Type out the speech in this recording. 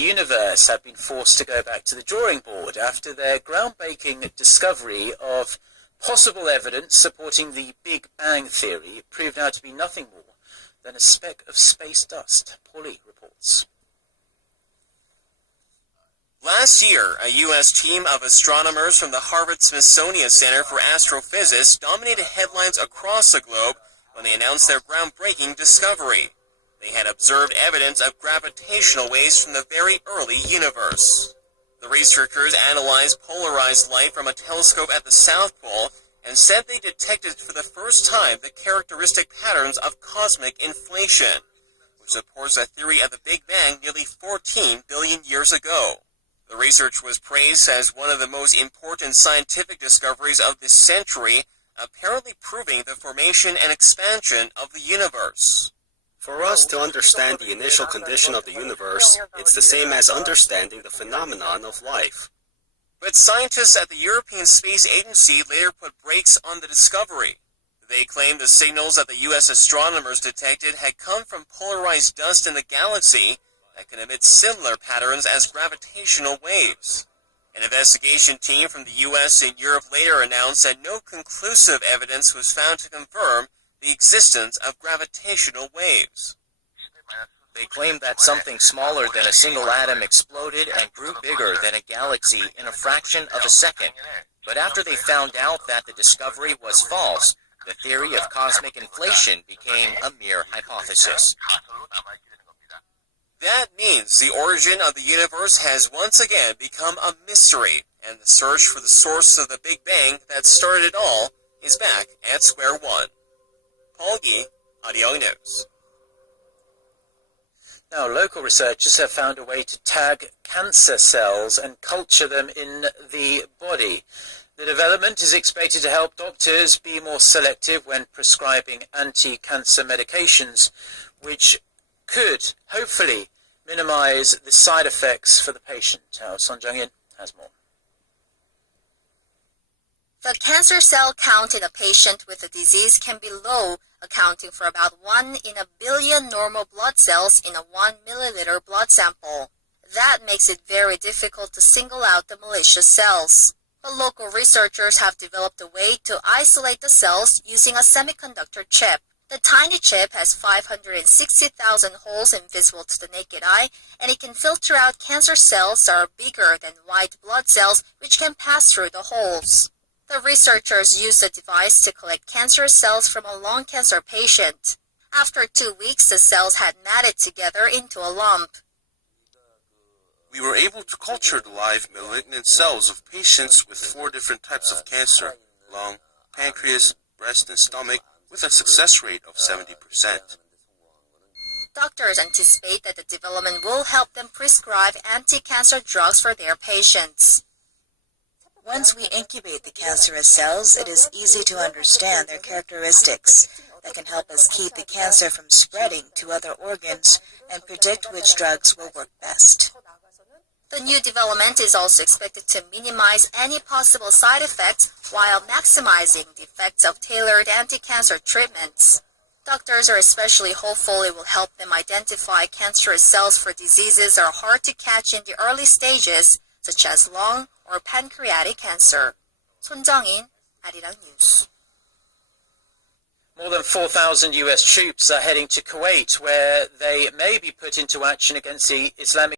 the universe have been forced to go back to the drawing board after their groundbreaking discovery of possible evidence supporting the Big Bang Theory proved out to be nothing more than a speck of space dust. Paulie reports. Last year, a U.S. team of astronomers from the Harvard-Smithsonian Center for Astrophysics dominated headlines across the globe when they announced their groundbreaking discovery. They had observed evidence of gravitational waves from the very early universe. The researchers analyzed polarized light from a telescope at the South Pole and said they detected for the first time the characteristic patterns of cosmic inflation, which supports a theory of the Big Bang nearly 14 billion years ago. The research was praised as one of the most important scientific discoveries of this century, apparently proving the formation and expansion of the universe. For us to understand the initial condition of the universe, it's the same as understanding the phenomenon of life. But scientists at the European Space Agency later put brakes on the discovery. They claimed the signals that the U.S. astronomers detected had come from polarized dust in the galaxy that can emit similar patterns as gravitational waves. An investigation team from the U.S. and Europe later announced that no conclusive evidence was found to confirm the existence of gravitational waves. They claimed that something smaller than a single atom exploded and grew bigger than a galaxy in a fraction of a second. But after they found out that the discovery was false, the theory of cosmic inflation became a mere hypothesis. That means the origin of the universe has once again become a mystery, and the search for the source of the Big Bang that started it all is back at square one. Paul Gi, Arirang News. Now, local researchers have found a way to tag cancer cells and culture them in the body. The development is expected to help doctors be more selective when prescribing anti-cancer medications, which could hopefully minimize the side effects for the patient. Son Jung-in has more. The cancer cell count in a patient with the disease can be low, accounting for about 1 in a billion normal blood cells in a 1 milliliter blood sample. That makes it very difficult to single out the malicious cells. But local researchers have developed a way to isolate the cells using a semiconductor chip. The tiny chip has 560,000 holes invisible to the naked eye, and it can filter out cancer cells that are bigger than white blood cells, which can pass through the holes. The researchers used the device to collect cancerous cells from a lung cancer patient. After 2 weeks, the cells had matted together into a lump. We were able to culture the live malignant cells of patients with 4 different types of cancer: lung, pancreas, breast, and stomach, with a success rate of 70%. Doctors anticipate that the development will help them prescribe anti-cancer drugs for their patients. Once we incubate the cancerous cells, it is easy to understand their characteristics that can help us keep the cancer from spreading to other organs and predict which drugs will work best. The new development is also expected to minimize any possible side effects while maximizing the effects of tailored anti-cancer treatments. Doctors are especially hopeful it will help them identify cancerous cells for diseases that are hard to catch in the early stages, such as lung or pancreatic cancer. Son Jung-in, Arirang News. More than 4,000 US troops are heading to Kuwait, where they may be put into action against the Islamic